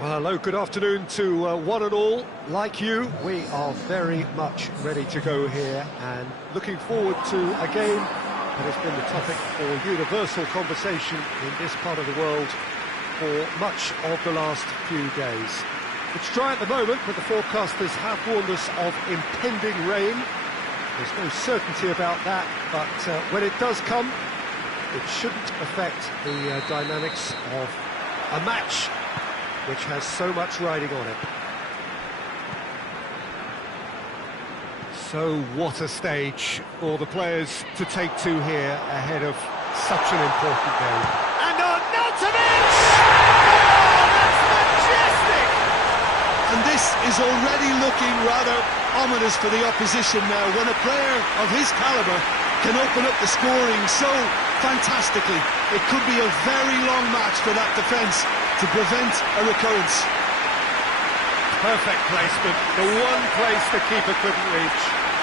Well, hello, good afternoon to one and all. Like you, we are very much ready to go here and looking forward to a game that has been the topic for universal conversation in this part of the world for much of the last few days. It's dry at the moment, but the forecasters have warned us of impending rain. There's no certainty about that, but when it does come, it shouldn't affect the dynamics of a match which has so much riding on it. So what a stage for the players to take to here ahead of such an important game. And Arnautovic! Oh, that's majestic! And this is already looking rather ominous for the opposition now, when a player of his calibre can open up the scoring so fantastically. It could be a very long match for that defence to prevent a recurrence. Perfect placement, the one place the keeper couldn't reach.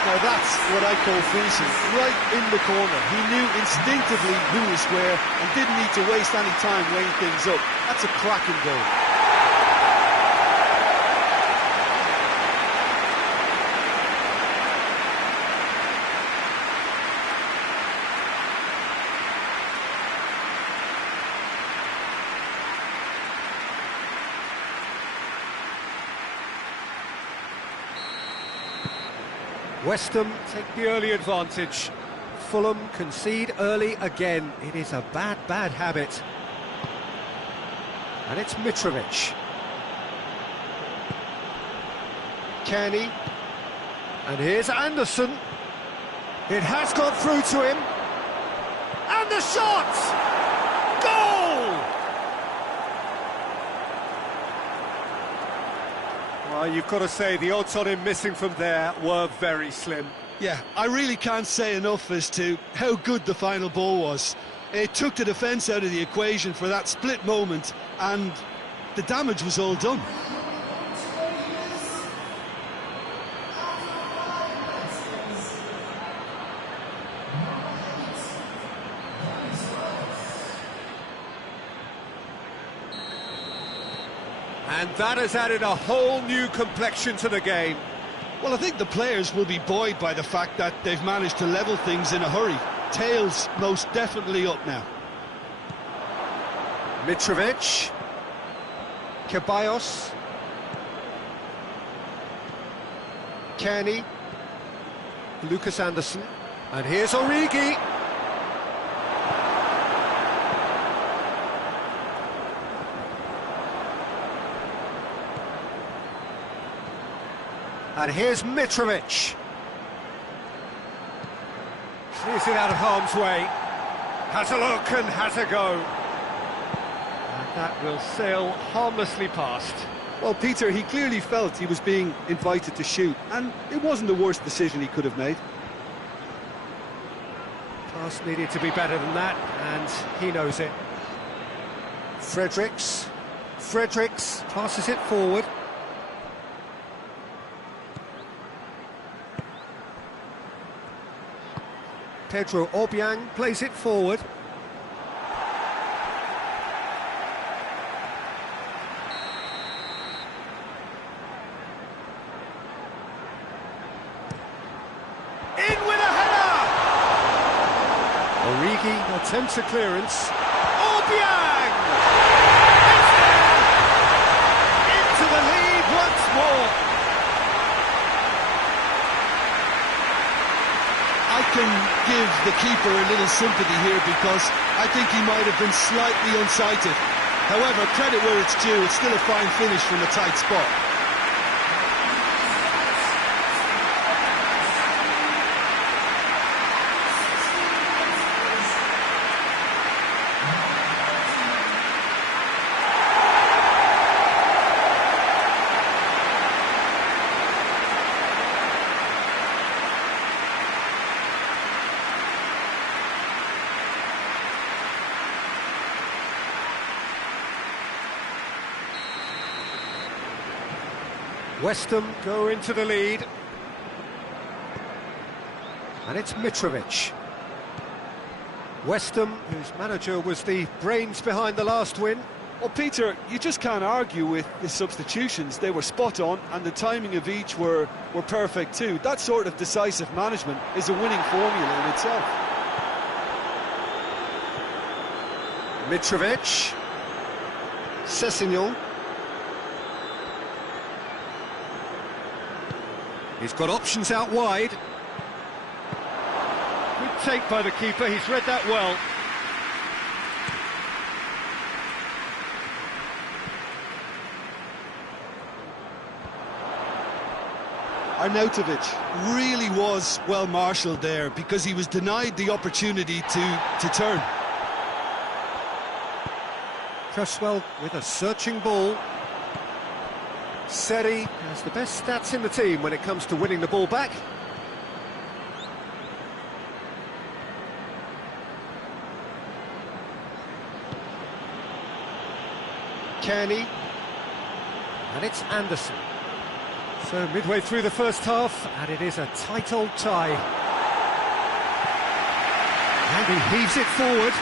Now that's what I call finishing, right in the corner. He knew instinctively who was where and didn't need to waste any time weighing things up. That's a cracking goal. West Ham take the early advantage. Fulham concede early again. It is a bad habit. And it's Mitrovic. Kenny. And here's Anderson. It has got through to him. And the shot! Goal! Well, you've got to say the odds on him missing from there were very slim. Yeah, I really can't say enough as to how good the final ball was. It took the defence out of the equation for that split moment, and the damage was all done. And that has added a whole new complexion to the game. Well, I think the players will be buoyed by the fact that they've managed to level things in a hurry. Tails most definitely up now. Mitrovic. Ceballos. Kenny. Lucas Anderson. And here's Origi. And here's Mitrovic. Clears it out of harm's way. Has a look and has a go. And that will sail harmlessly past. Well, Peter, he clearly felt he was being invited to shoot, and it wasn't the worst decision he could have made. Pass needed to be better than that, and he knows it. Fredericks passes it forward. Pedro Obiang plays it forward. In with a header! Origi attempts a clearance. Obiang! It's there! Into the lead once more. I can give the keeper a little sympathy here because I think he might have been slightly unsighted. However, credit where it's due, it's still a fine finish from a tight spot. West Ham go into the lead. And it's Mitrovic. West Ham, whose manager was the brains behind the last win. Well, Peter, you just can't argue with the substitutions. They were spot on, and the timing of each were perfect too. That sort of decisive management is a winning formula in itself. Mitrovic. Sessegnon. He's got options out wide. Good take by the keeper, he's read that well. Arnautovic really was well marshalled there because he was denied the opportunity to turn. Cresswell with a searching ball. Seri has the best stats in the team when it comes to winning the ball back. Kearney. And it's Anderson. So midway through the first half, and it is a tight old tie. And he heaves it forward.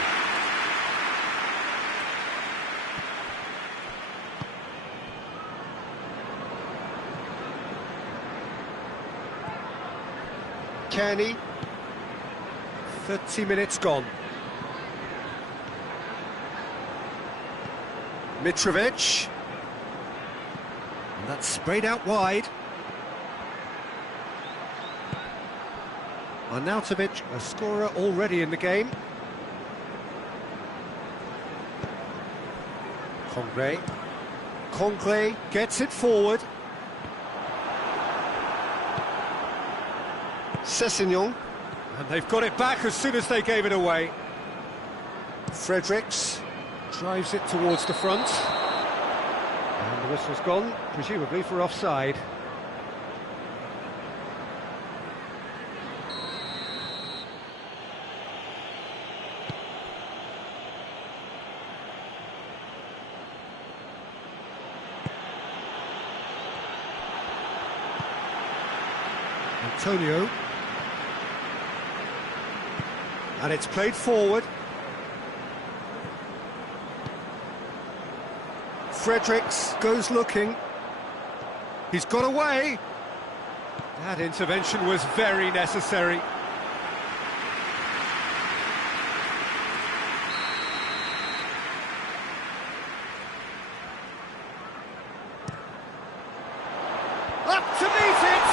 Kearney. 30 minutes gone. Mitrovic. And that's sprayed out wide. Arnautovic, a scorer already in the game. Congré gets it forward. Sessegnon. And they've got it back as soon as they gave it away. Fredericks drives it towards the front. And the whistle's gone, presumably for offside. Antonio. And it's played forward. Fredericks goes looking. He's got away. That intervention was very necessary. Up to meet it!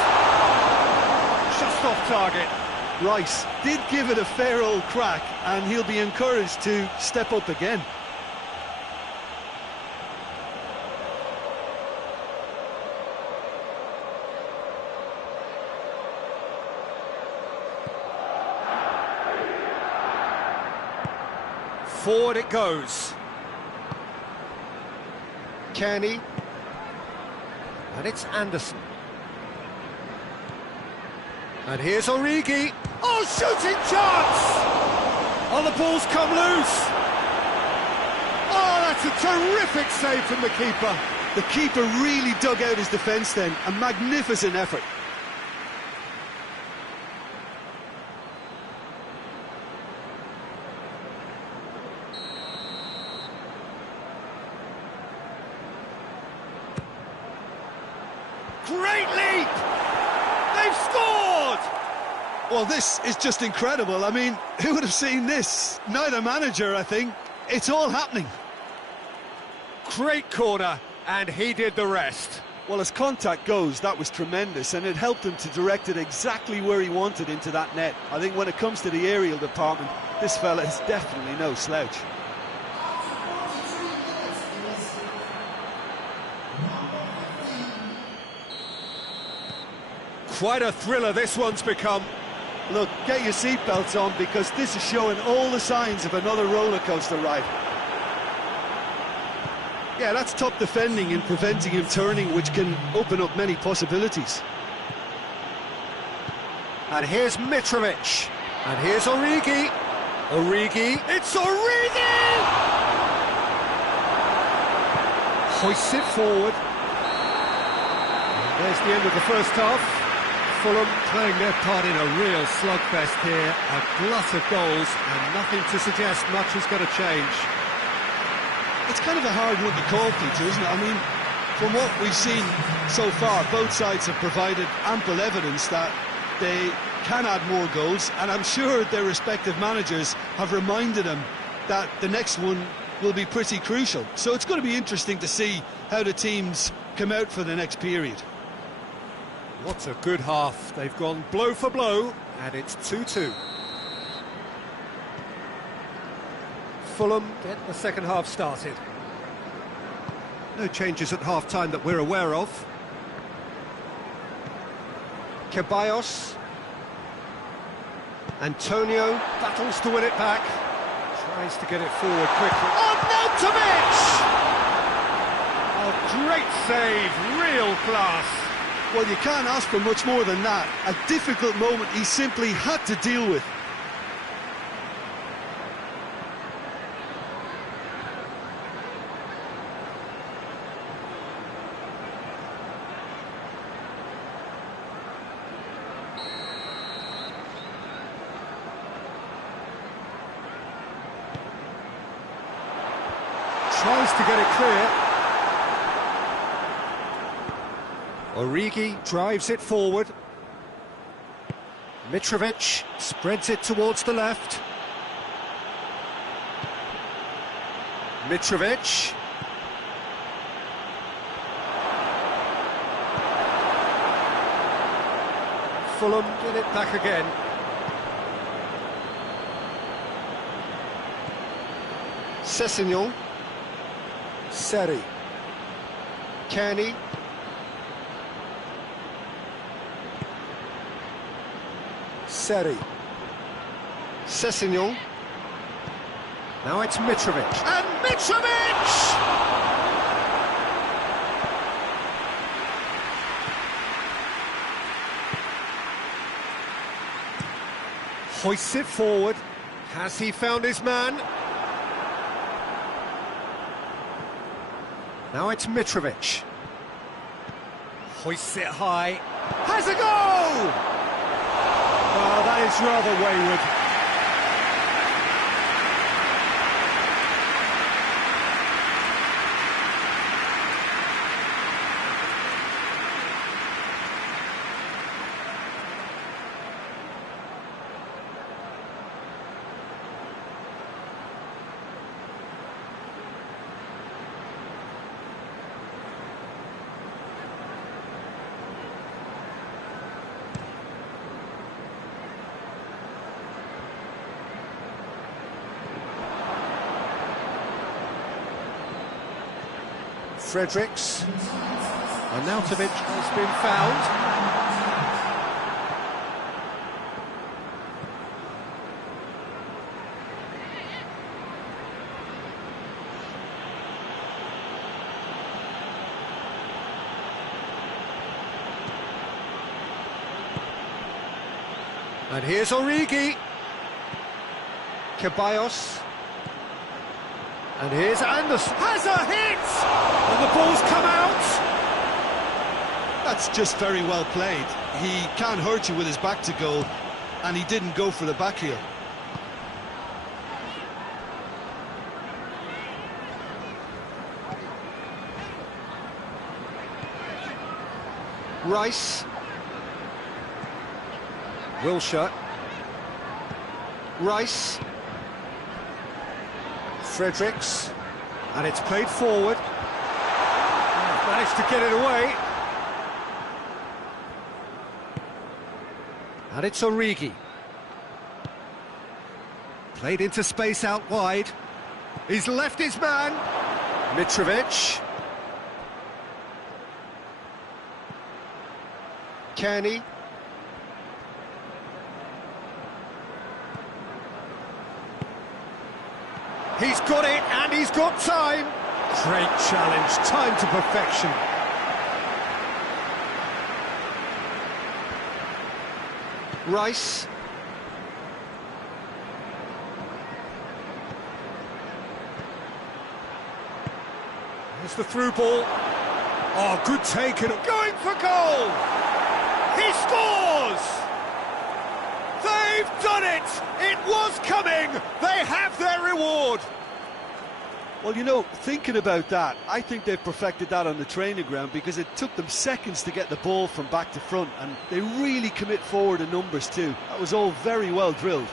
Just off target. Rice did give it a fair old crack, and he'll be encouraged to step up again. Forward it goes. Kearney. And it's Anderson. And here's Origi. Oh, shooting chance! Oh, the ball's come loose. Oh, that's a terrific save from the keeper. The keeper really dug out his defence then. A magnificent effort. Great leap! They've scored! Well, this is just incredible. I mean, who would have seen this? Neither manager, I think. It's all happening. Great corner, and he did the rest. Well, as contact goes, that was tremendous, and it helped him to direct it exactly where he wanted into that net. I think when it comes to the aerial department, this fella is definitely no slouch. Quite a thriller this one's become. Look, get your seatbelts on, because this is showing all the signs of another roller coaster ride. Yeah, that's top defending and preventing him turning, which can open up many possibilities. And here's Mitrovic. And here's Origi. Origi. It's Origi! Hoists it forward. And there's the end of the first half. Fulham playing their part in a real slugfest here. A glut of goals, and nothing to suggest much is going to change. It's kind of a hard one to call, Peter, isn't it? I mean, from what we've seen so far, both sides have provided ample evidence that they can add more goals, and I'm sure their respective managers have reminded them that the next one will be pretty crucial. So it's going to be interesting to see how the teams come out for the next period. What a good half. They've gone blow for blow, and it's 2-2. Fulham get the second half started. No changes at half-time that we're aware of. Ceballos. Antonio battles to win it back. Tries to get it forward quickly. Arnautovic! Oh, great save, real class. Well, you can't ask for much more than that. A difficult moment he simply had to deal with. Tries to get it clear. Origi drives it forward. Mitrovic spreads it towards the left. Mitrovic. Fulham get it back again. Sessegnon. Seri. Kearney. Seri. Sessegnon. Now it's Mitrovic. And Mitrovic! Hoists it forward. Has he found his man? Now it's Mitrovic. Hoists it high. Has a goal! Oh, that is rather wayward. Fredericks. Arnautovic has been found. And here's Origi. Ceballos. And here's Anderson. Has a hit! And the ball's come out! That's just very well played. He can't hurt you with his back to goal, and he didn't go for the back heel. Rice. Wilshere. Rice. Fredericks. And it's played forward. Managed to get it away. And it's Origi. Played into space out wide. He's left his man. Mitrovic. Kearney. He's got it, and he's got time. Great challenge, time to perfection. Rice. There's the through ball. Oh, good take, and going for goal! He scores! They've done it! It was coming! They have their reward! Well, you know, thinking about that, I think they've perfected that on the training ground, because it took them seconds to get the ball from back to front, and they really commit forward in numbers too. That was all very well drilled.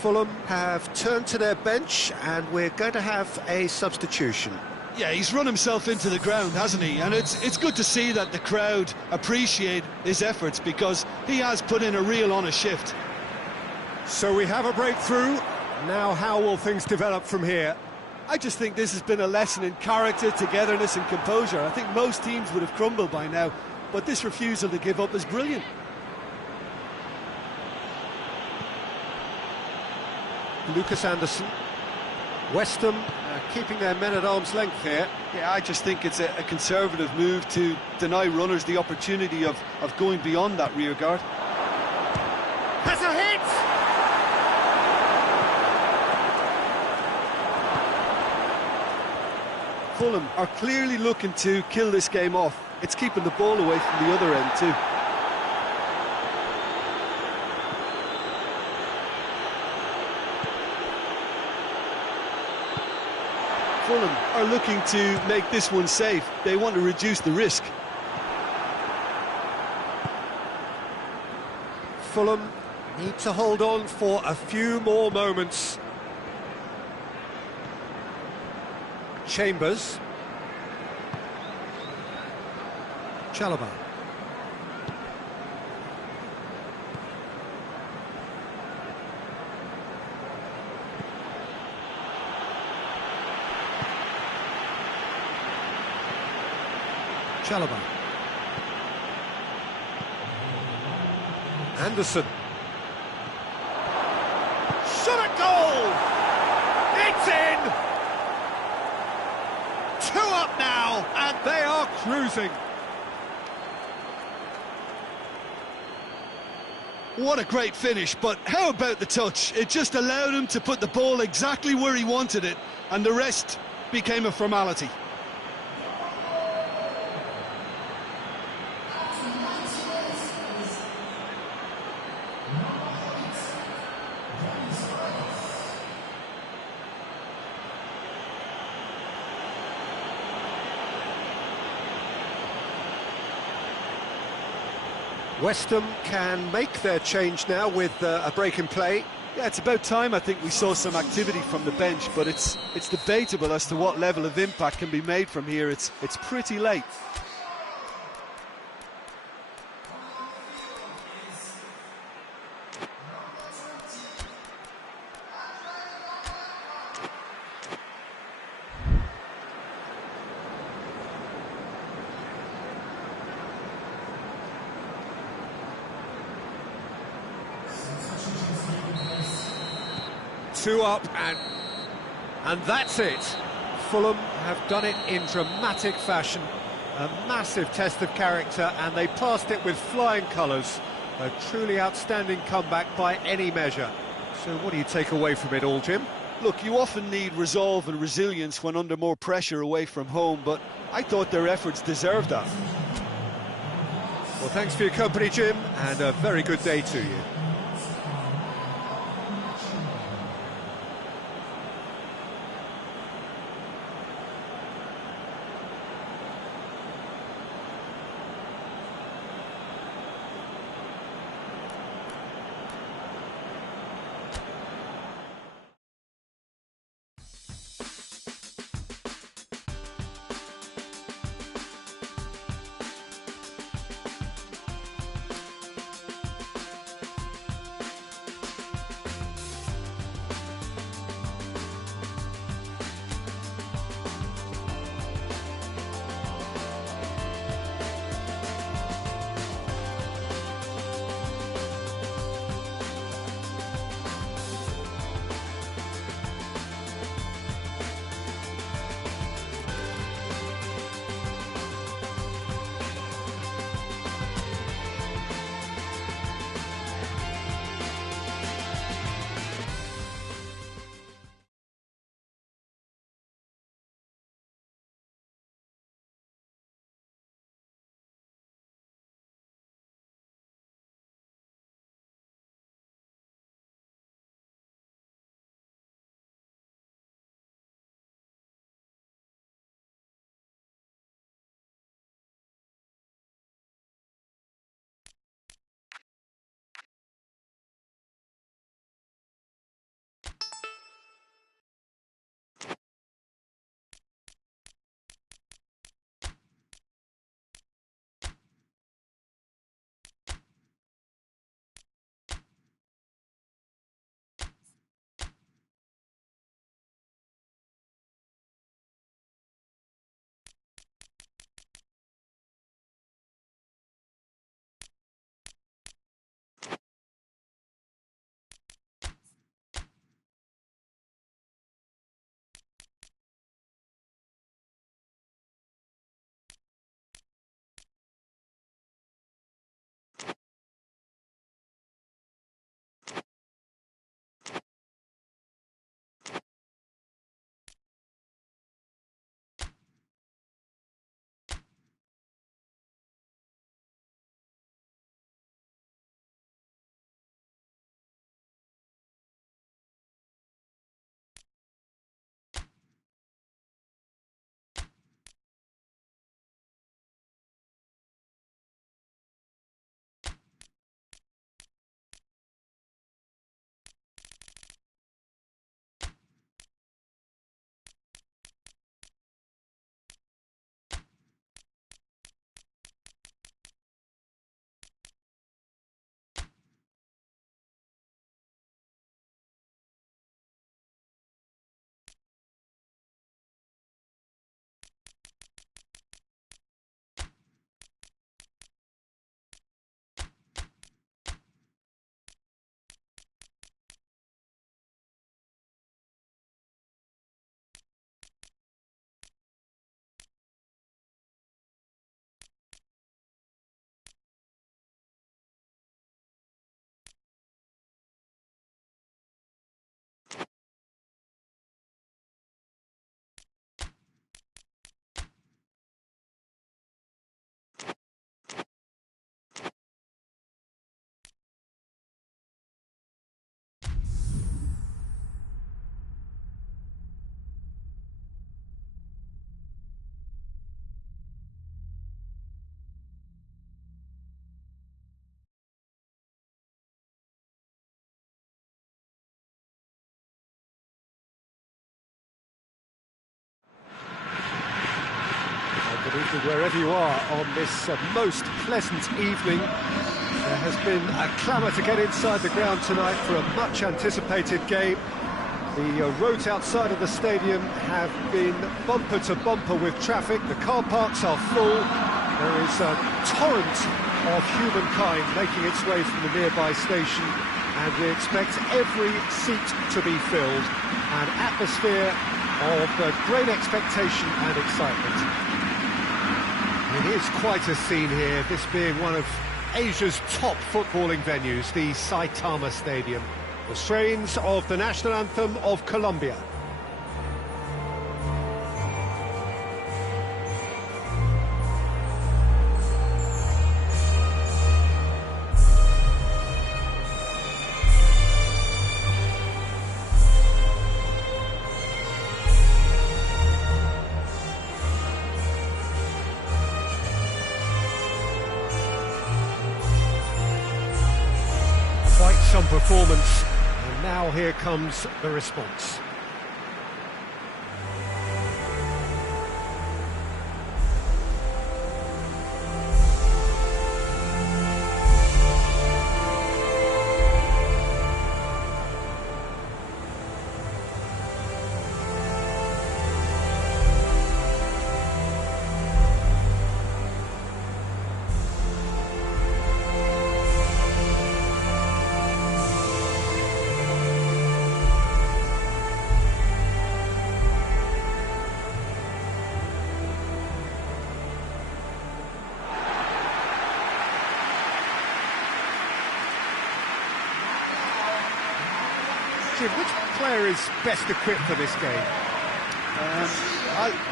Fulham have turned to their bench, and we're going to have a substitution. Yeah, he's run himself into the ground, hasn't he? And it's good to see that the crowd appreciate his efforts, because he has put in a real honest shift. So we have a breakthrough. Now how will things develop from here? I just think this has been a lesson in character, togetherness and composure. I think most teams would have crumbled by now, but this refusal to give up is brilliant. Lucas Anderson. West Ham keeping their men at arm's length here. Yeah, I just think it's a conservative move to deny runners the opportunity of going beyond that rear guard. Has a hit! Fulham are clearly looking to kill this game off. It's keeping the ball away from the other end too. Fulham are looking to make this one safe. They want to reduce the risk. Fulham need to hold on for a few more moments. Chambers. Chalobah. Chalobah. Anderson. Shot at goal! It's in! 2 up now, and they are cruising. What a great finish, but how about the touch? It just allowed him to put the ball exactly where he wanted it, and the rest became a formality. West Ham can make their change now with a break in play. Yeah, it's about time I think we saw some activity from the bench, but it's debatable as to what level of impact can be made from here. It's pretty late. Two up, and that's it. Fulham have done it in dramatic fashion. A massive test of character, and they passed it with flying colours. A truly outstanding comeback by any measure. So what do you take away from it all, Jim? Look, you often need resolve and resilience when under more pressure away from home, but I thought their efforts deserved that. Well, thanks for your company, Jim, and a very good day to you. Absolutely, wherever you are on this most pleasant evening, there has been a clamour to get inside the ground tonight for a much-anticipated game. The roads outside of the stadium have been bumper to bumper with traffic. The car parks are full. There is a torrent of humankind making its way from the nearby station, and we expect every seat to be filled. An atmosphere of great expectation and excitement. It is quite a scene here, this being one of Asia's top footballing venues, the Saitama Stadium. The strains of the national anthem of Colombia. Quite some performance, and now here comes the response. Jim, which player is best equipped for this game?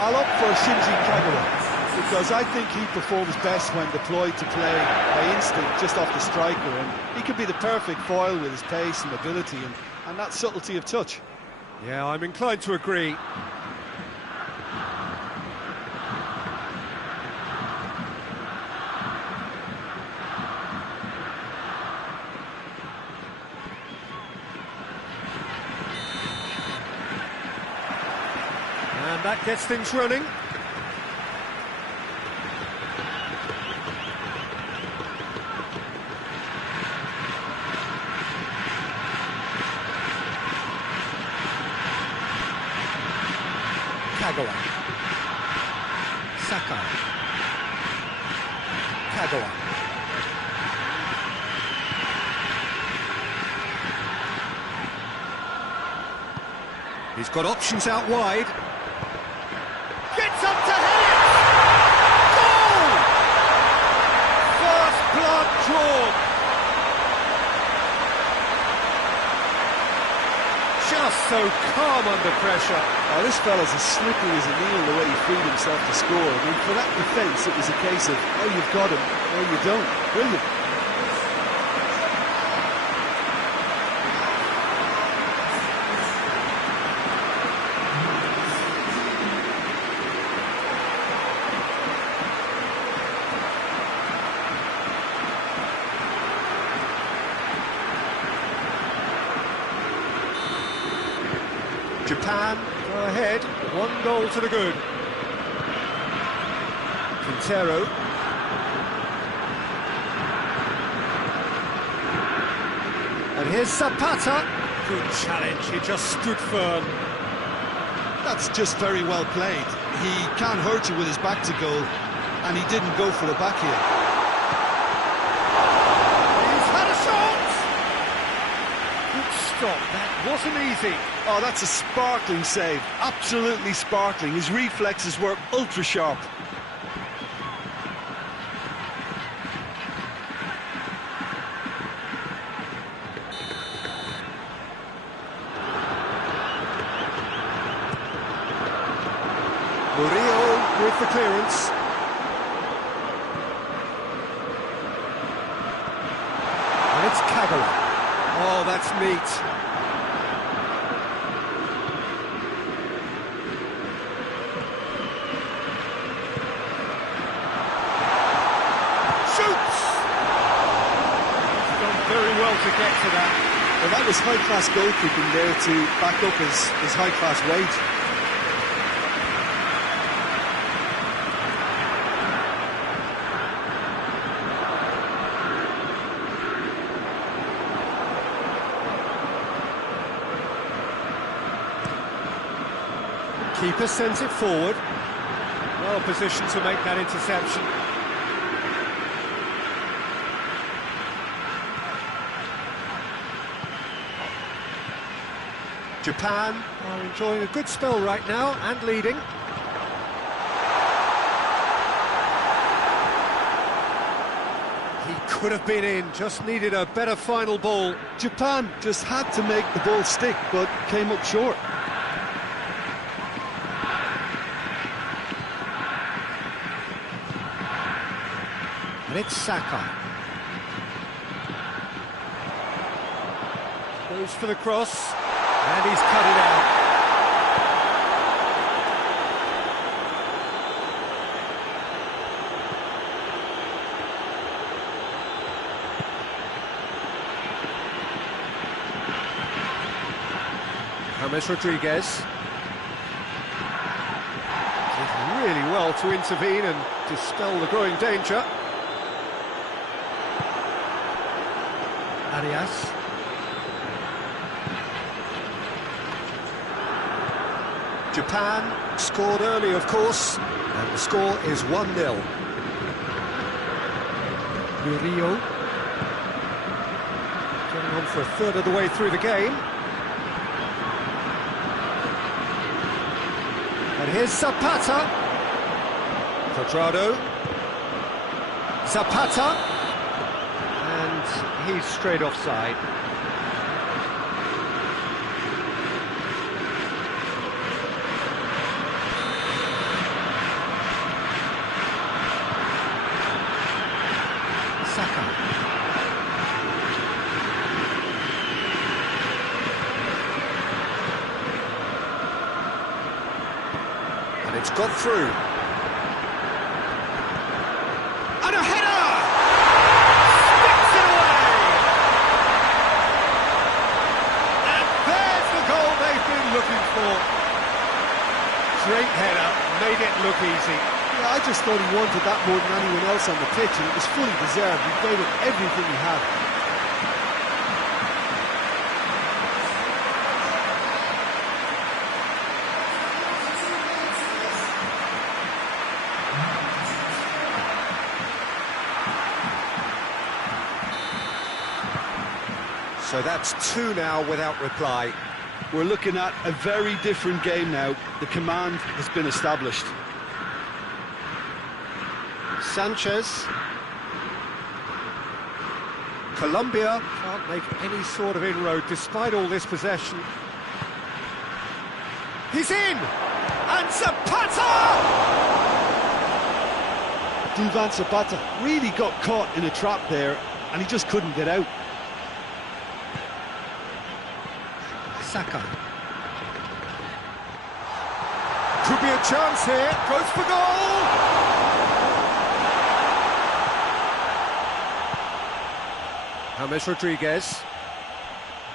I'll opt for Shinji Kagawa, because I think he performs best when deployed to play by instinct just off the striker, and he could be the perfect foil with his pace and ability and that subtlety of touch. Yeah, I'm inclined to agree. And that gets things running. Kagawa. Sakai. Kagawa. He's got options out wide. Gets up to head it! Goal! First blood drawn. Just so calm under pressure. Oh, this fella's as slippery as a needle the way he freed himself to score. I mean, for that defence, it was a case of, oh, you've got him, or you don't. Brilliant. Japan go ahead, 1 goal to the good. Quintero. And here's Zapata. Good challenge, he just stood firm. That's just very well played. He can't hurt you with his back to goal, and he didn't go for the back here. He's had a shot! Good stop, that wasn't easy. Oh, that's a sparkling save. Absolutely sparkling. His reflexes were ultra sharp. Murillo with the clearance. And it's Kagawa. Oh, that's neat. Very well to get to that. Well, that was high-class goalkeeping there to back up his high-class weight. Keeper sends it forward. Well positioned to make that interception. Japan are enjoying a good spell right now and leading. He could have been in, just needed a better final ball. Japan just had to make the ball stick, but came up short. And it's Saka. Goes for the cross, and he's cut it out. James Rodriguez did really well to intervene and dispel the growing danger. Arias. Japan scored early, of course, and the score is 1-0. Murillo getting on for a third of the way through the game. And here's Zapata. Cuadrado. Zapata. And he's straight offside. Saka. And it's got through. And a header! Sticks it away! And there's the goal they've been looking for. Great header, made it look easy. Yeah, I just thought he wanted that more than anyone else on the pitch, and it was fully deserved. He gave it everything he had. So that's two now without reply. We're looking at a very different game now. The command has been established. Sanchez. Colombia can't make any sort of inroad despite all this possession. He's in! And Zapata! Duvan Zapata really got caught in a trap there, and he just couldn't get out. Saka. Could be a chance here. Goes for goal! James Rodriguez.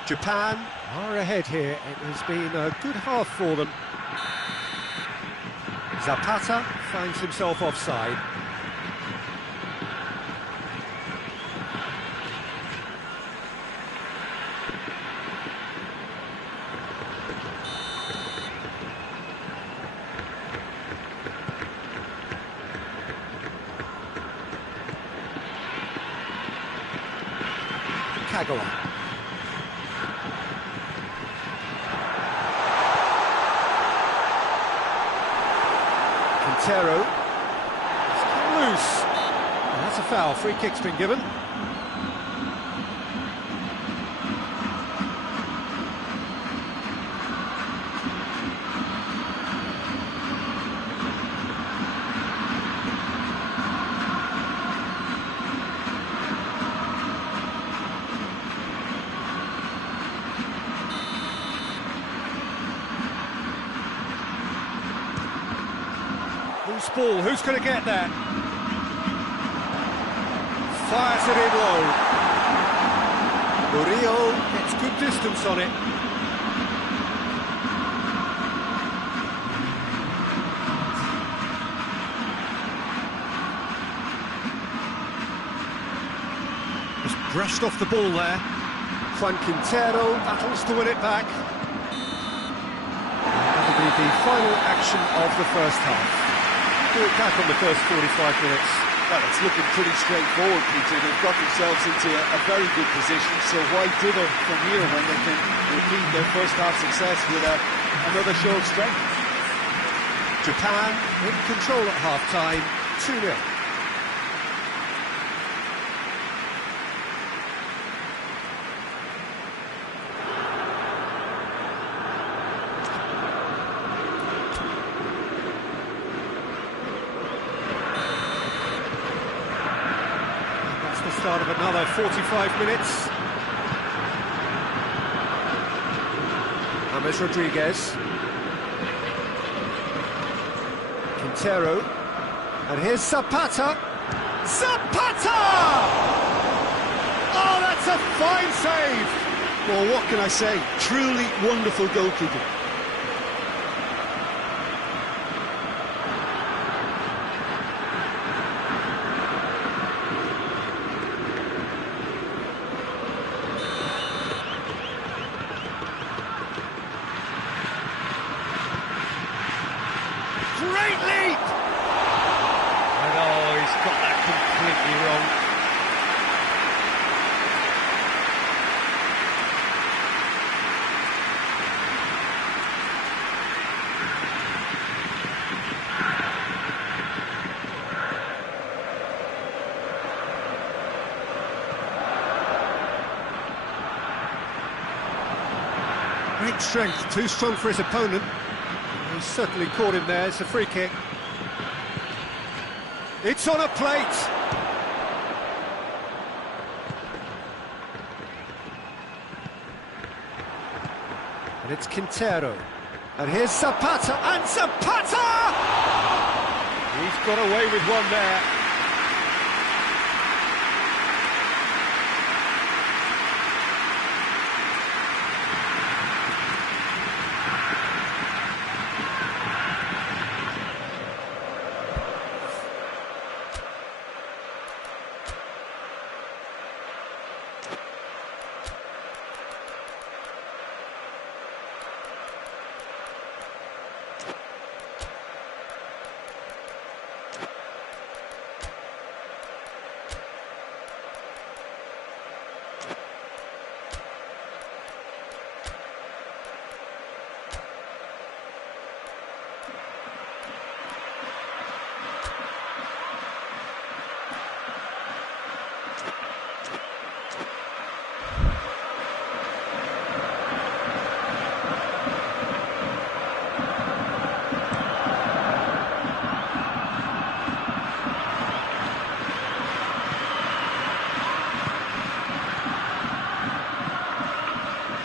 Japan are ahead here. It has been a good half for them. Zapata finds himself offside. Kagawa. Quintero. It's come loose. And that's a foul. Free kick's been given. Loose ball, who's going to get that? Fires it in low. Murillo gets good distance on it. Just brushed off the ball there. Juan Quintero battles to win it back. That'll be the final action of the first half. Do it back on the first 45 minutes. Well, it's looking pretty straightforward, Peter. They've got themselves into a very good position, so why dither from here when they can repeat their first half success with another show of strength? Japan in control at half-time, 2-0. Start of another 45 minutes. James Rodriguez. Quintero. And here's Zapata. Zapata! Oh, that's a fine save! Well, what can I say? Truly wonderful goalkeeping. Great leap! And oh, he's got that completely wrong. Great strength, too strong for his opponent. He's certainly caught him there. It's a free kick. It's on a plate. And it's Quintero. And here's Zapata. And Zapata! He's got away with one there.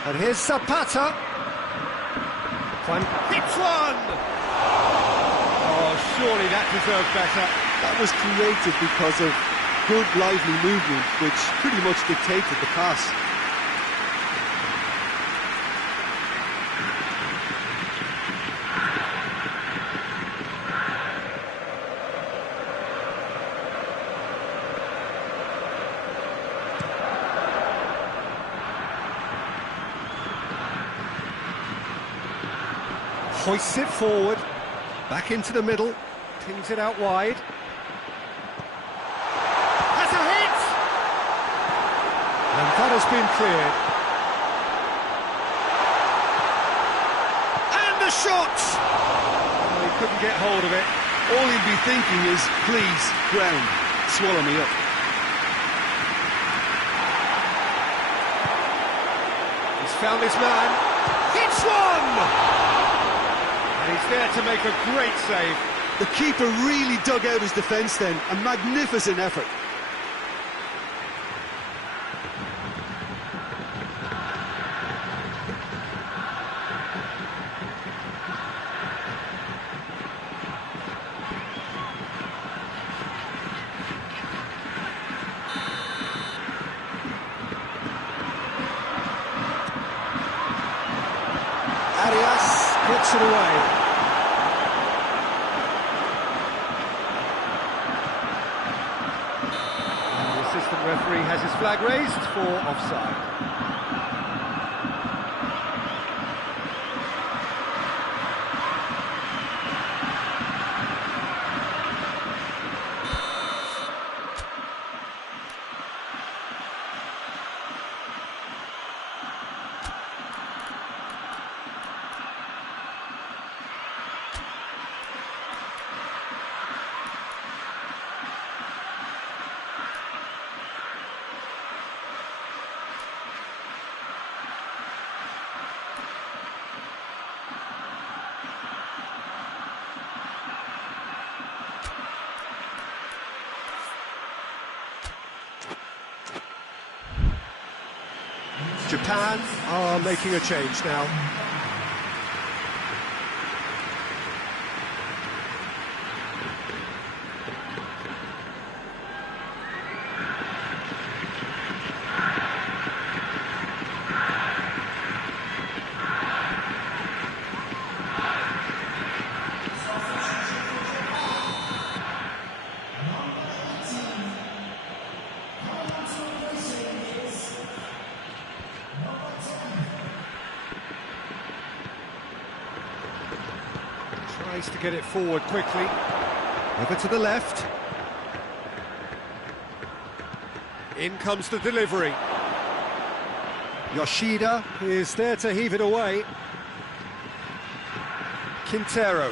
And here's Zapata. Juan hits one! Oh, surely that deserved better. That was created because of good, lively movement, which pretty much dictated the pass. Hoists it forward, back into the middle, pings it out wide. Has a hit! And that has been cleared. And the shot! Oh, he couldn't get hold of it. All he'd be thinking is, please, ground, swallow me up. He's found his man. Hits one! And he's there to make a great save. The keeper really dug out his defence then. A magnificent effort. Arias puts it away. And the assistant referee has his flag raised for offside. Japan are making a change now. Tries to get it forward quickly. Over to the left. In comes the delivery. Yoshida is there to heave it away. Quintero.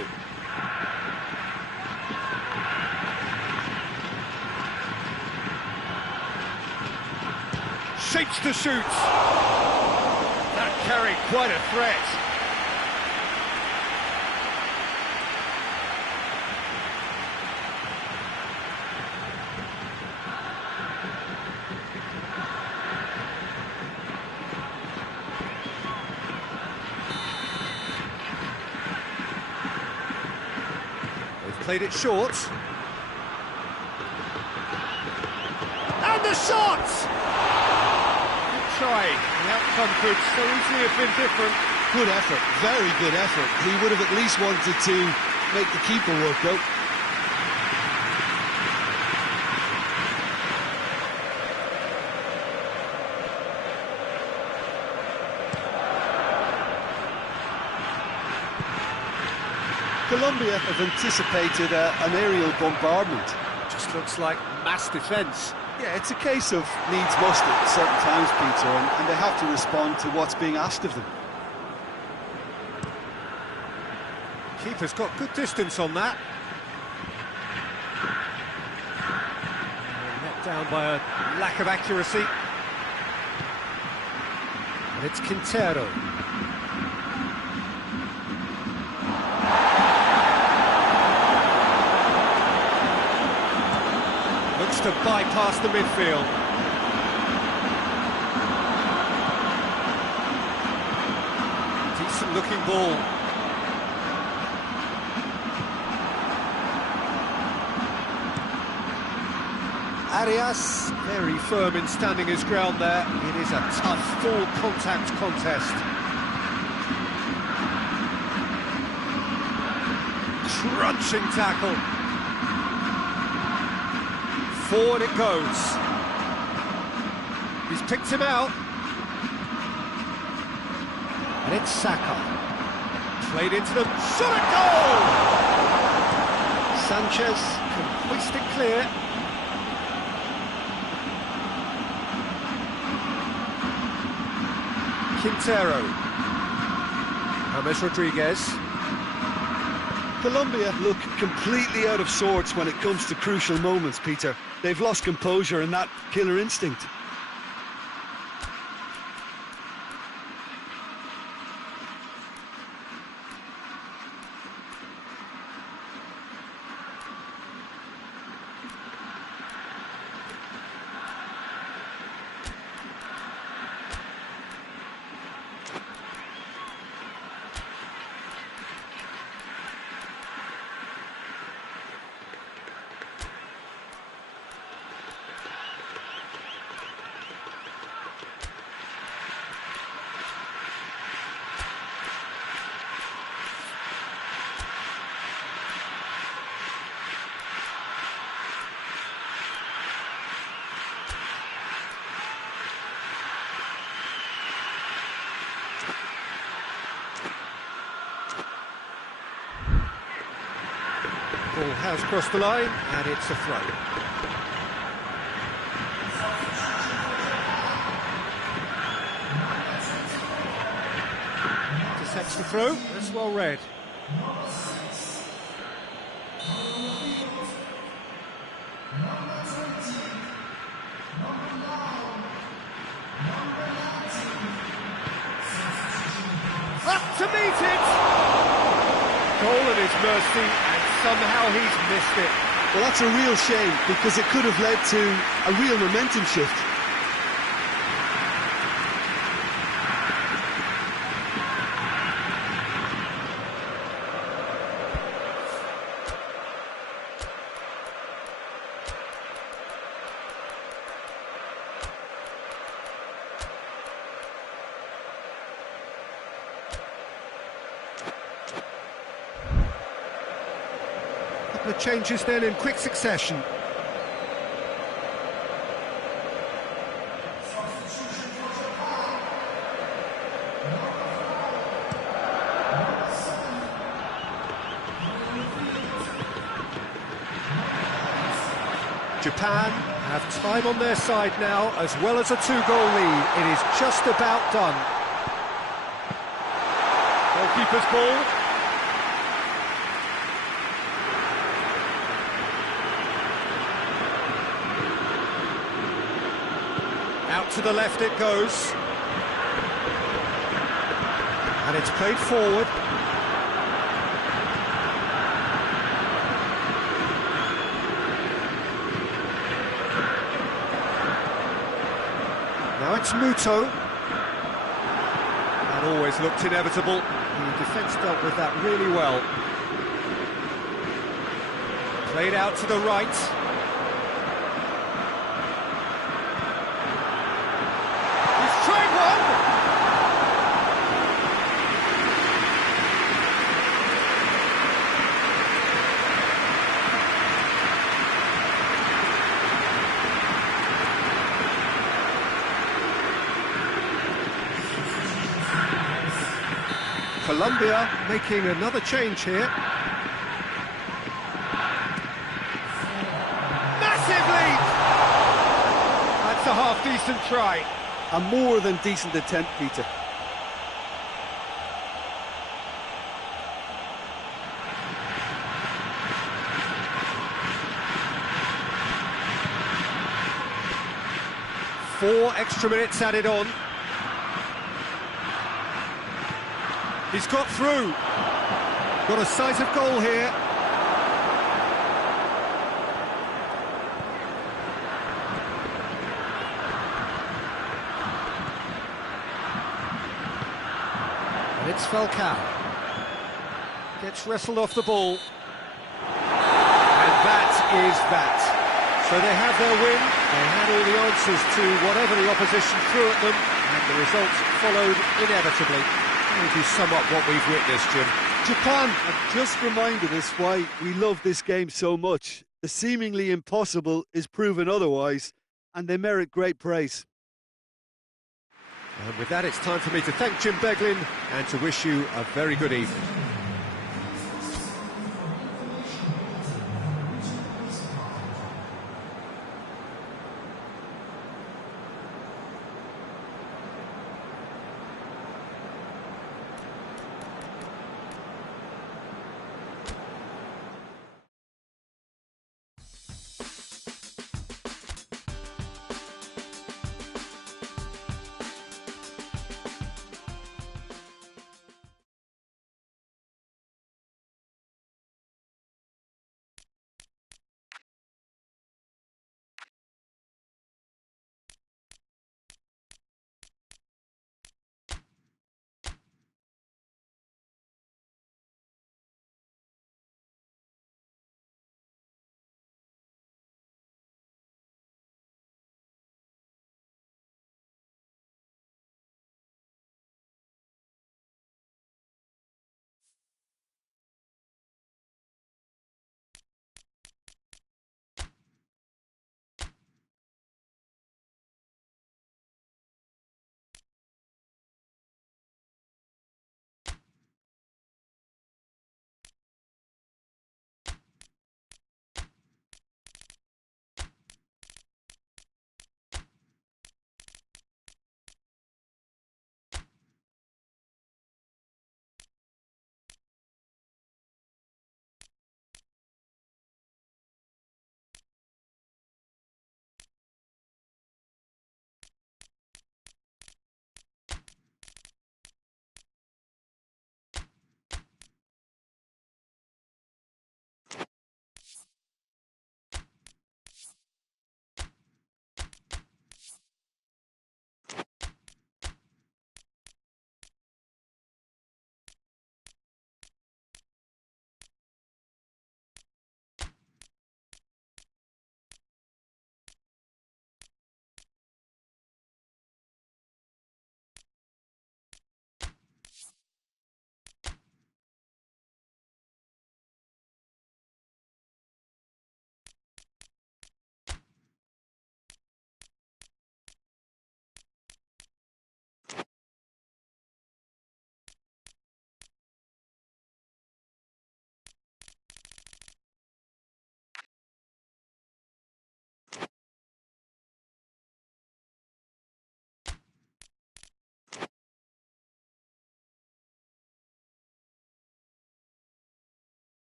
Shapes to shoot. That carried quite a threat. Played it short. And the shot! Good try. The outcome could so easily have been different. Good effort, very good effort. He would have at least wanted to make the keeper work though. Colombia have anticipated an aerial bombardment. Just looks like mass defence. Yeah, it's a case of needs must at certain times, Peter, and they have to respond to what's being asked of them. Keeper's got good distance on that. Let down by a lack of accuracy. And it's Quintero. Looks to bypass the midfield. Decent looking ball. Arias, very firm in standing his ground there. It is a tough, full contact contest. Crunching tackle. Forward it goes. He's picked him out. And it's Saka. Played into them. Shot at goal! Sanchez can hoist it clear. Quintero. James Rodriguez. Colombia look completely out of sorts when it comes to crucial moments, Peter. They've lost composure and that killer instinct. Ball has crossed the line, and it's a throw. Intercepts the throw, that's well read. Up to meet it! Goal at his mercy, and somehow he's missed it. Well, that's a real shame, because it could have led to a real momentum shift. couple of changes then in quick succession. Japan have time on their side now, as well as a 2-goal lead. It is just about done. Goalkeeper's ball. Out to the left it goes. And it's played forward. Now it's Muto. That always looked inevitable. The defence dealt with that really well. Played out to the right. He's tried one! Colombia making another change here. Massive lead! That's a half-decent try. A more than decent attempt, Peter. Four extra minutes added on. He's got through. Got a sight of goal here. And it's Falcao. Gets wrestled off the ball. And that is that. So they have their win. They had all the answers to whatever the opposition threw at them, and the results followed inevitably. How would you sum up what we've witnessed, Jim? Japan have just reminded us why we love this game so much. The seemingly impossible is proven otherwise, and they merit great praise. And with that, it's time for me to thank Jim Beglin and to wish you a very good evening.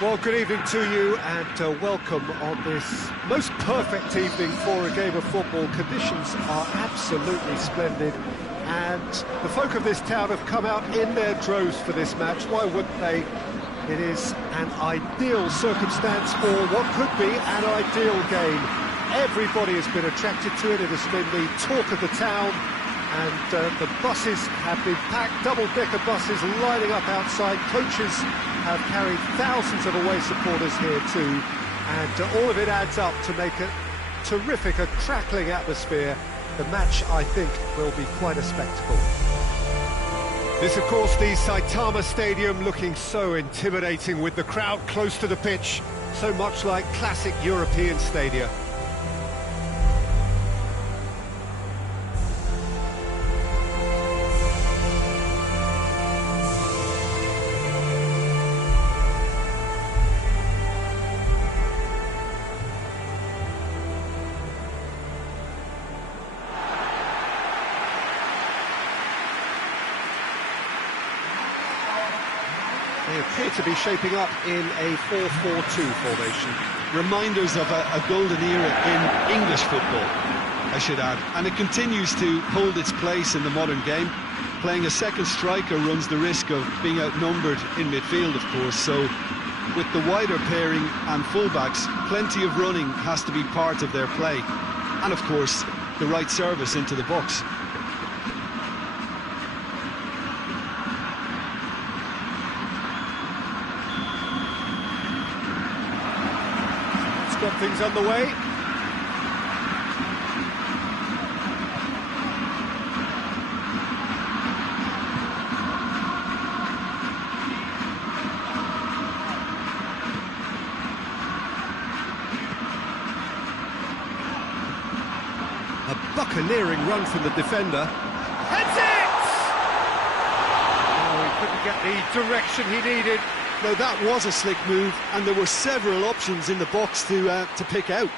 Well, good evening to you and welcome on this most perfect evening for a game of football. Conditions are absolutely splendid and the folk of this town have come out in their droves for this match. Why wouldn't they? It is an ideal circumstance for what could be an ideal game. Everybody has been attracted to it. It has been the talk of the town. And the buses have been packed, double-decker buses lining up outside. Coaches have carried thousands of away supporters here too. And all of it adds up to make a terrific, a crackling atmosphere. The match, I think, will be quite a spectacle. This, of course, the Saitama Stadium looking so intimidating with the crowd close to the pitch. So much like classic European stadia. They appear to be shaping up in a 4-4-2 formation. Reminders of a golden era in English football, I should add. And it continues to hold its place in the modern game. Playing a second striker runs the risk of being outnumbered in midfield, of course. So with the wider pairing and fullbacks, plenty of running has to be part of their play. And of course, the right service into the box. Got things underway. A buccaneering run from the defender. Heads it! Oh, he couldn't get the direction he needed. Now that was a slick move, and there were several options in the box to pick out.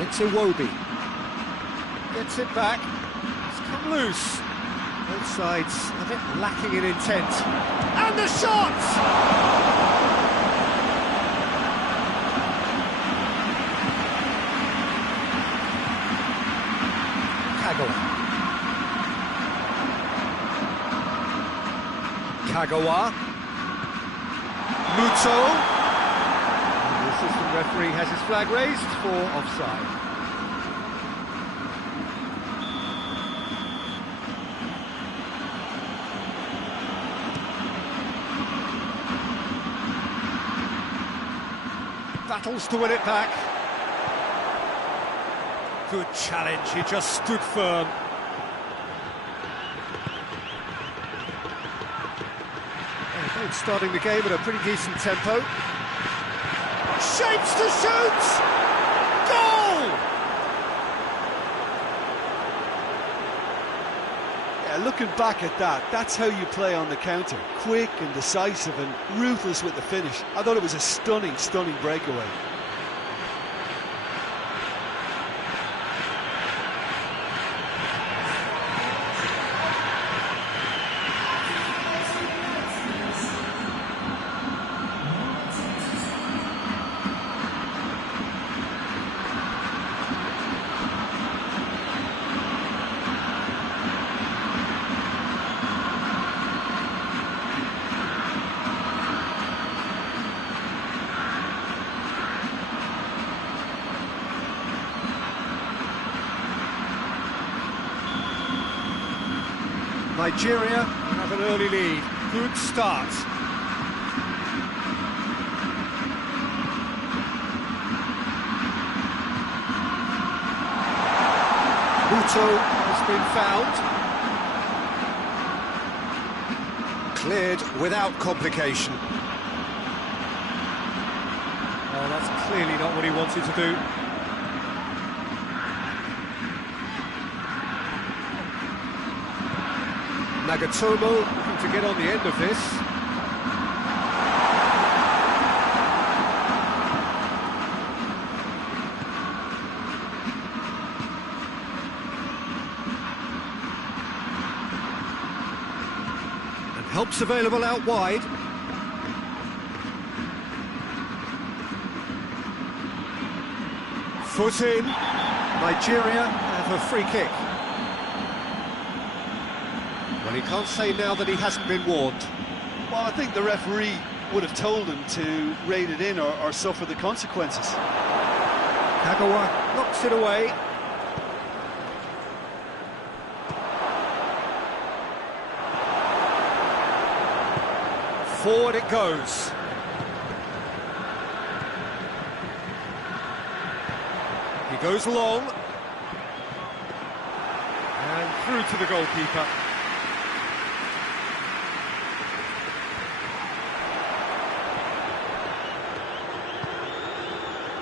It's Iwobi. Gets it back. It's come loose. Both sides a bit lacking in intent. And the shot! Kagawa. Muto. The assistant referee has his flag raised for offside. Battles to win it back. Good challenge, he just stood firm. Both starting the game at a pretty decent tempo. Shapes to shoot! Goal! Yeah, looking back at that, that's how you play on the counter. Quick and decisive and ruthless with the finish. I thought it was a stunning, stunning breakaway. Nigeria have an early lead. Good start. Muto has been fouled. Cleared without complication. Oh, that's clearly not what he wanted to do. Nagatomo looking to get on the end of this. And help's available out wide. Foot in. Nigeria have a free kick. Well, he can't say now that he hasn't been warned. Well, I think the referee would have told him to rate it in or suffer the consequences. Kagawa knocks it away. Forward it goes. He goes long. And through to the goalkeeper.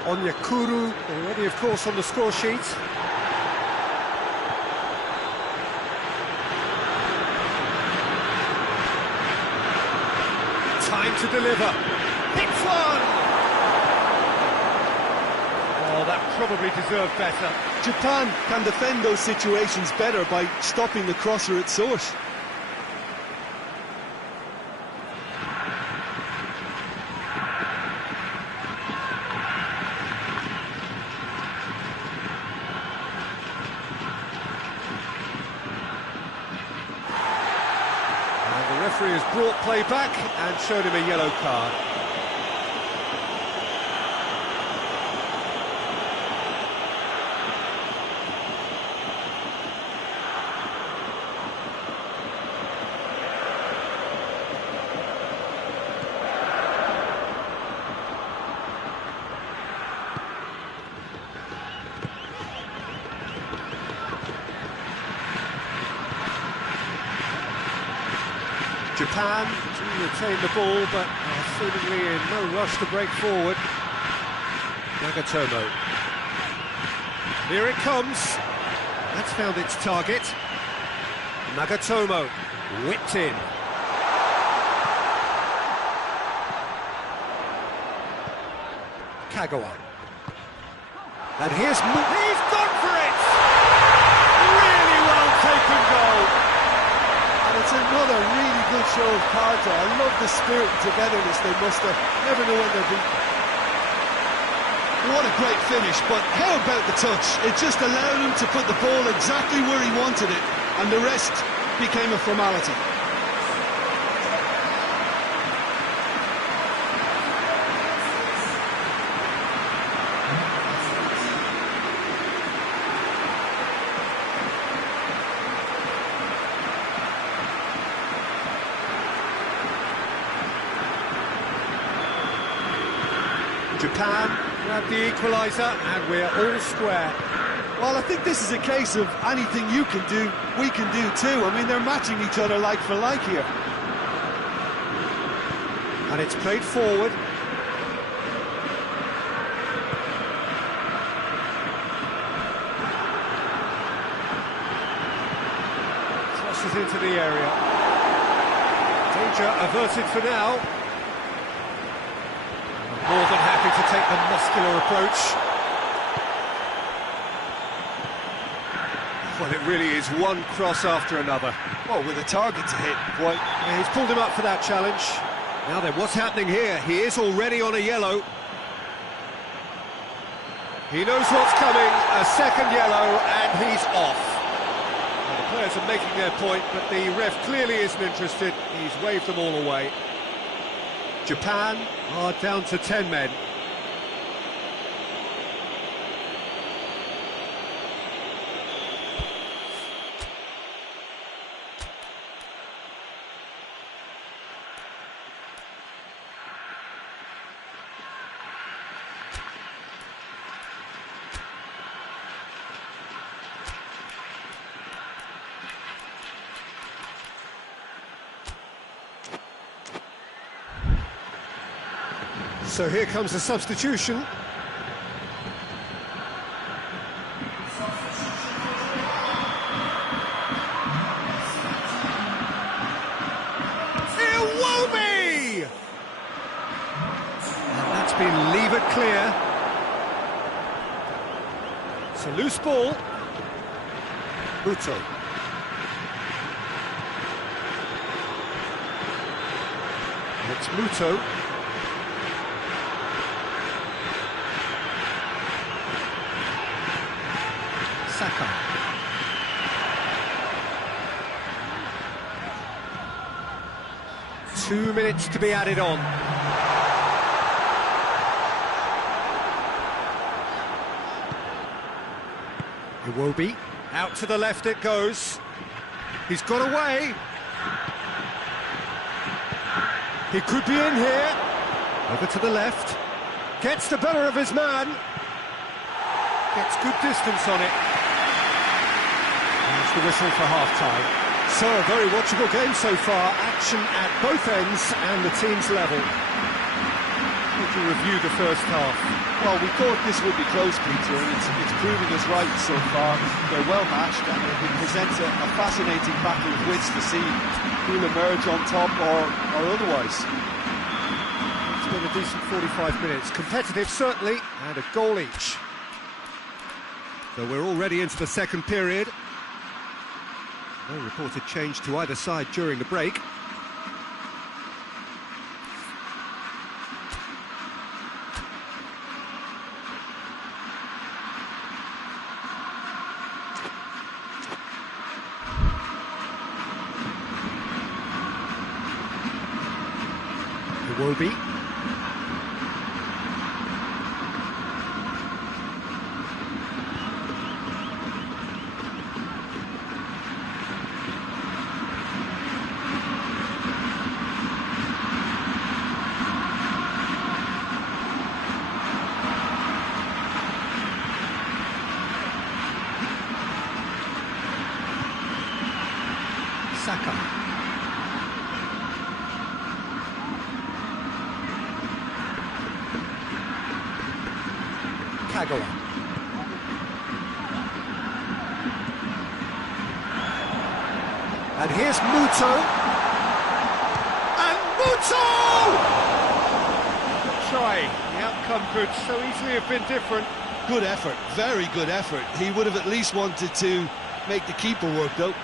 Onyekuru already, of course, on the score sheet. Time to deliver. Hits one! Oh, that probably deserved better. Japan can defend those situations better by stopping the crosser at source. The referee has brought play back and showed him a yellow card. Japan to retain the ball, but seemingly in no rush to break forward. Nagatomo. Here it comes. That's found its target. Nagatomo whipped in. Kagawa. And he's gone for it! Really well taken goal. And it's another really good show of character. I love the spirit and togetherness they muster. Never know when they're beaten. What a great finish, but how about the touch? It just allowed him to put the ball exactly where he wanted it, and the rest became a formality. Japan grab the equaliser and we're all square. Well, I think this is a case of anything you can do, we can do too. I mean, they're matching each other like for like here. And it's played forward. Crosses into the area. Danger averted for now. More than happy to take the muscular approach. Well, it really is one cross after another. Well, with a target to hit, quite. Yeah, he's pulled him up for that challenge. Now then, what's happening here? He is already on a yellow. He knows what's coming, a second yellow, and he's off. Well, the players are making their point, but the ref clearly isn't interested. He's waved them all away. Japan are down to 10 men. So here comes the substitution. clear. It's a loose ball. Muto. It's Muto. Saka. Two minutes to be added on. Iwobi. Out to the left it goes. He's got away. He could be in here. Over to the left. Gets the better of his man. Gets good distance on it. That's the whistle for half-time. So, a very watchable game so far. Action at both ends and the team's level. Would you review the first half? Well, we thought this would be close, Peter, and it's proving us right so far. They're well matched, and it presents a fascinating battle of wits to see who'll emerge on top or otherwise. It's been a decent 45 minutes. Competitive, certainly, and a goal each. So we're already into the second period. No reported change to either side during the break. Iwobi. Saka. Kagawa. And here's Muto. And Muto! Try. The outcome could so easily have been different. Good effort, very good effort. He would have at least wanted to make the keeper work, though.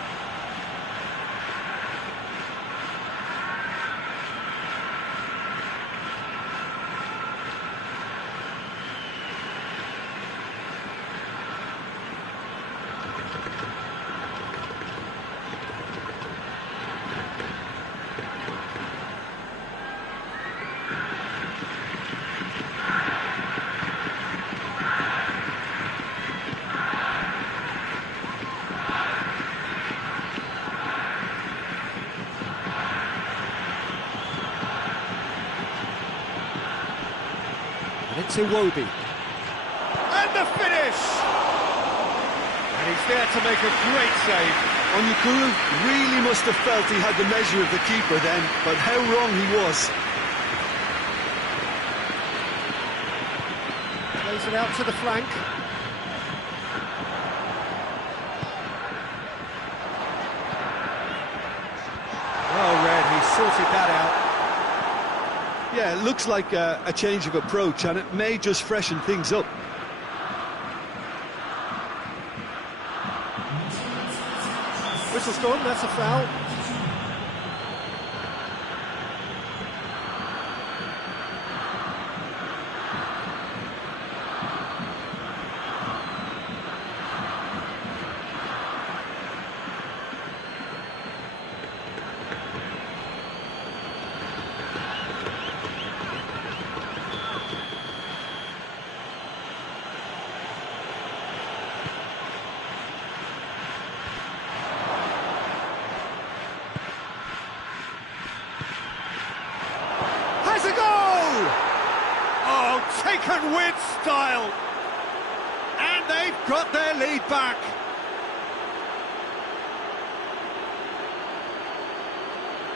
It's Iwobi. And the finish! And he's there to make a great save. Onyekuru really must have felt he had the measure of the keeper then, but how wrong he was. Plays it out to the flank. Well read, he sorted that out. Yeah, it looks like a change of approach, and it may just freshen things up. Whistle's gone, that's a foul. Has a goal! Oh, taken with style. And they've got their lead back.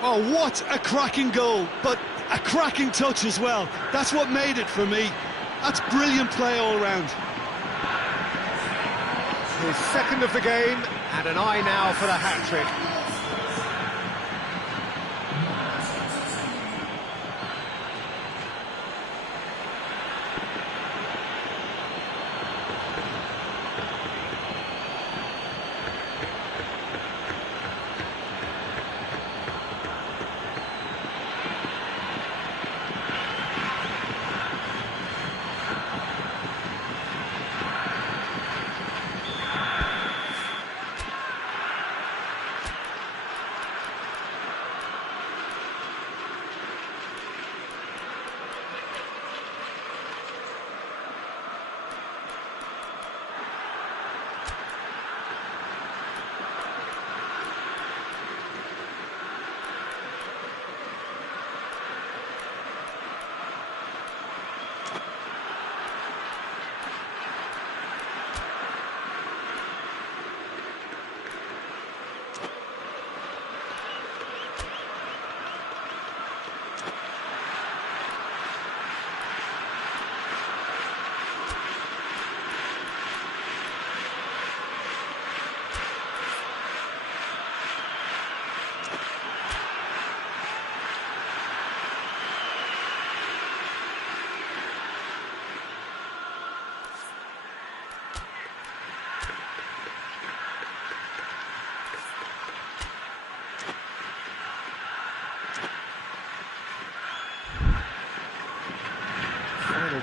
Oh, what a cracking goal, but a cracking touch as well. That's what made it for me. That's brilliant play all round. His second of the game, and an eye now for the hat-trick.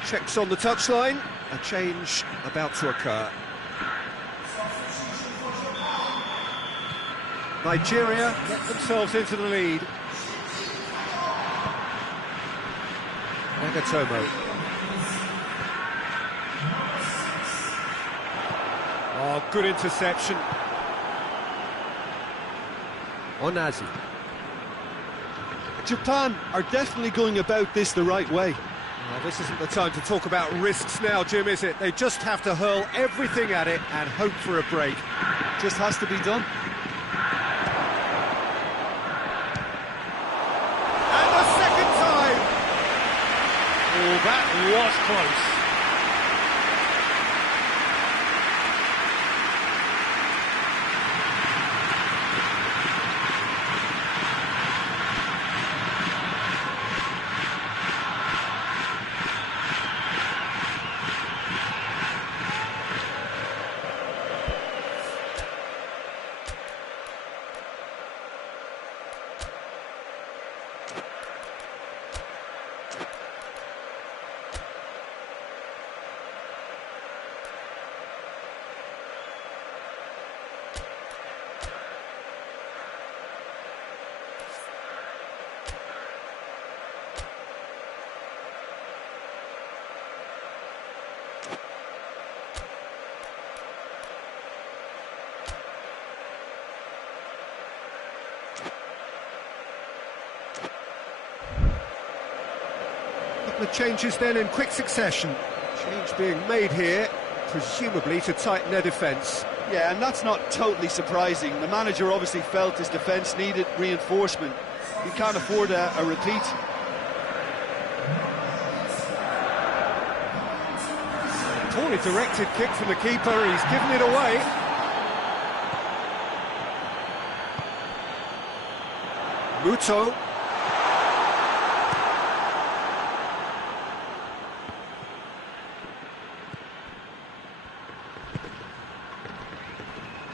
Checks on the touchline, a change about to occur. Nigeria get themselves into the lead. Nagatomo. Oh, good interception. Onazi. Japan are definitely going about this the right way. Well, this isn't the time to talk about risks now, Jim, is it? They just have to hurl everything at it and hope for a break. Just has to be done. And the second time! Oh, that was close. The changes then in quick succession. Change being made here, presumably to tighten their defence. Yeah, and that's not totally surprising. The manager obviously felt his defence needed reinforcement. He can't afford a repeat. Poorly directed kick from the keeper, he's given it away. Muto.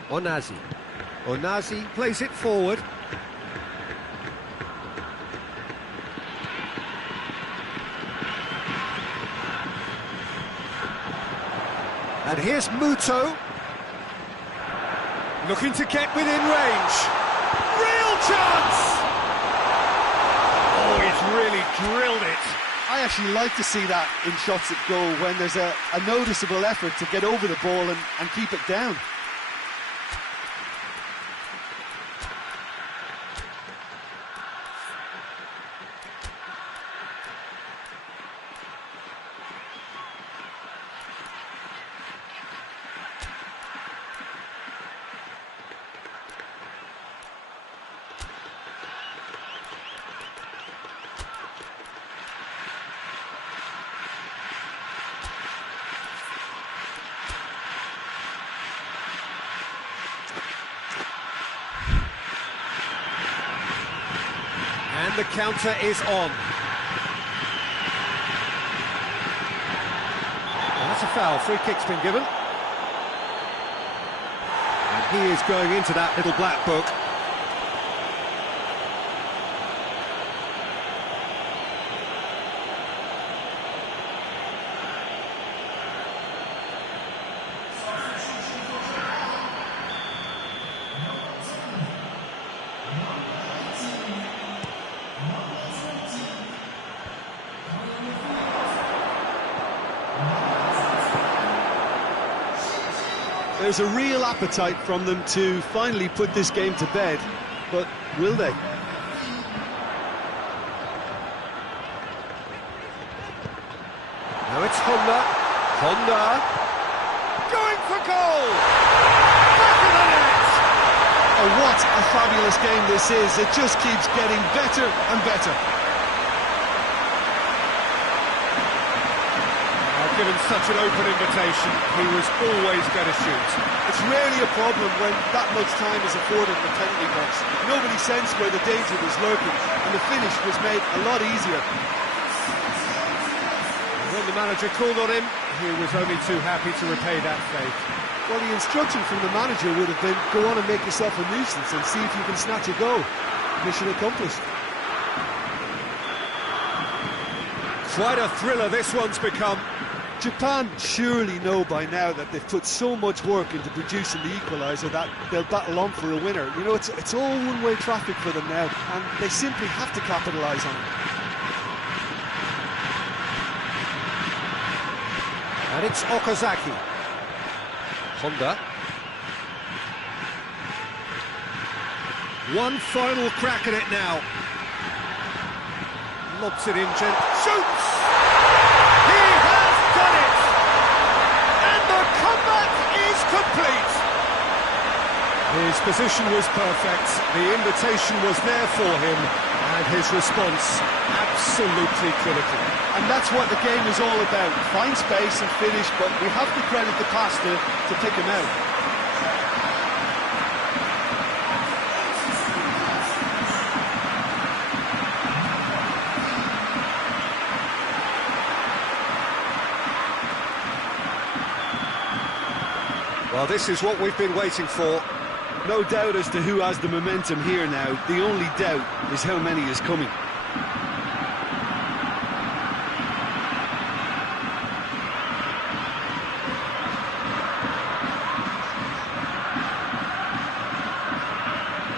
Onazi. Onazi plays it forward. And here's Muto. Looking to get within range. Real chance! Oh, he's really drilled it. I actually like to see that in shots at goal when there's a noticeable effort to get over the ball and keep it down. And the counter is on. Well, that's a foul. Free kick's been given. And he is going into that little black book. There's a real appetite from them to finally put this game to bed, but will they? Now it's Honda. Honda. Going for goal! Back of the net! Oh, what a fabulous game this is. It just keeps getting better and better. Given such an open invitation, he was always going to shoot. It's rarely a problem when that much time is afforded in the penalty box. Nobody sensed where the danger was lurking, and the finish was made a lot easier. When the manager called on him, he was only too happy to repay that faith. Well, the instruction from the manager would have been, go on and make yourself a nuisance and see if you can snatch a goal. Mission accomplished. Quite a thriller this one's become. Japan surely know by now that they've put so much work into producing the equaliser that they'll battle on for a winner. You know, it's all one-way traffic for them now, and they simply have to capitalise on it. And it's Okazaki. Honda. One final crack at it now. Lobs it in, shoots! He has done it! And the comeback is complete! His position was perfect, the invitation was there for him, and his response absolutely critical. And that's what the game is all about. Find space and finish, but we have to credit the passer to pick him out. Well, this is what we've been waiting for. No doubt as to who has the momentum here now. The only doubt is how many is coming.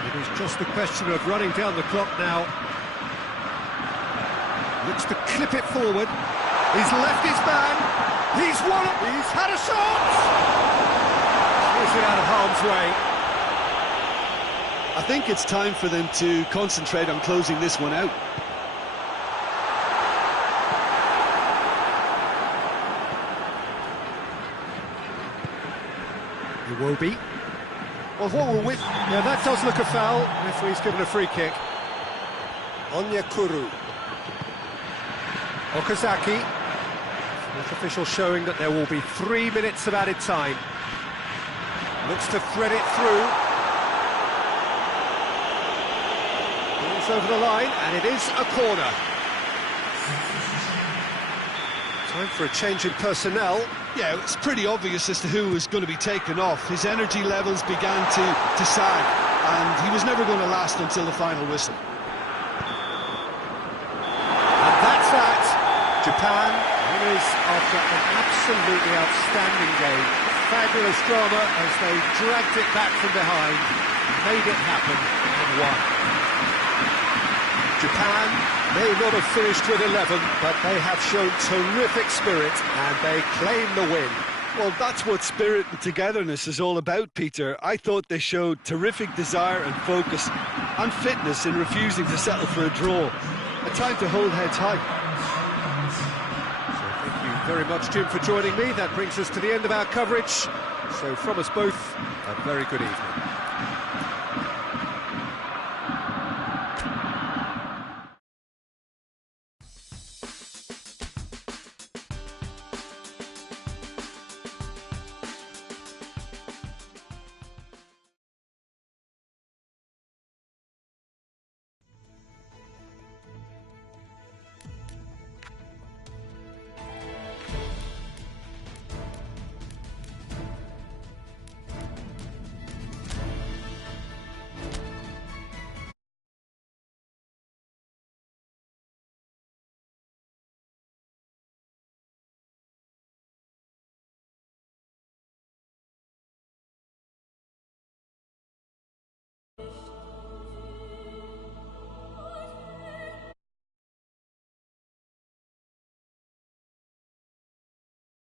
It is just a question of running down the clock now. Looks to clip it forward. He's left his man. He's won. He's had a shot. It out of harm's way. I think it's time for them to concentrate on closing this one out. Iwobi. Well, what we're with... Yeah, that does look a foul. Referee's given a free kick. Onyekuru. Okazaki. Fourth official showing that there will be 3 minutes of added time. Looks to thread it through. Balls over the line, and it is a corner. Time for a change in personnel. Yeah, it's pretty obvious as to who was going to be taken off. His energy levels began to sag, and he was never going to last until the final whistle. And that's that. Japan winners after an absolutely outstanding game. Fabulous drama as they dragged it back from behind, made it happen and won. Japan may not have finished with 11, but they have shown terrific spirit and they claim the win. Well, that's what spirit and togetherness is all about, Peter. I thought they showed terrific desire and focus and fitness in refusing to settle for a draw. A time to hold heads high. Thank you very much, Jim, for joining me. That brings us to the end of our coverage. So from us both, a very good evening.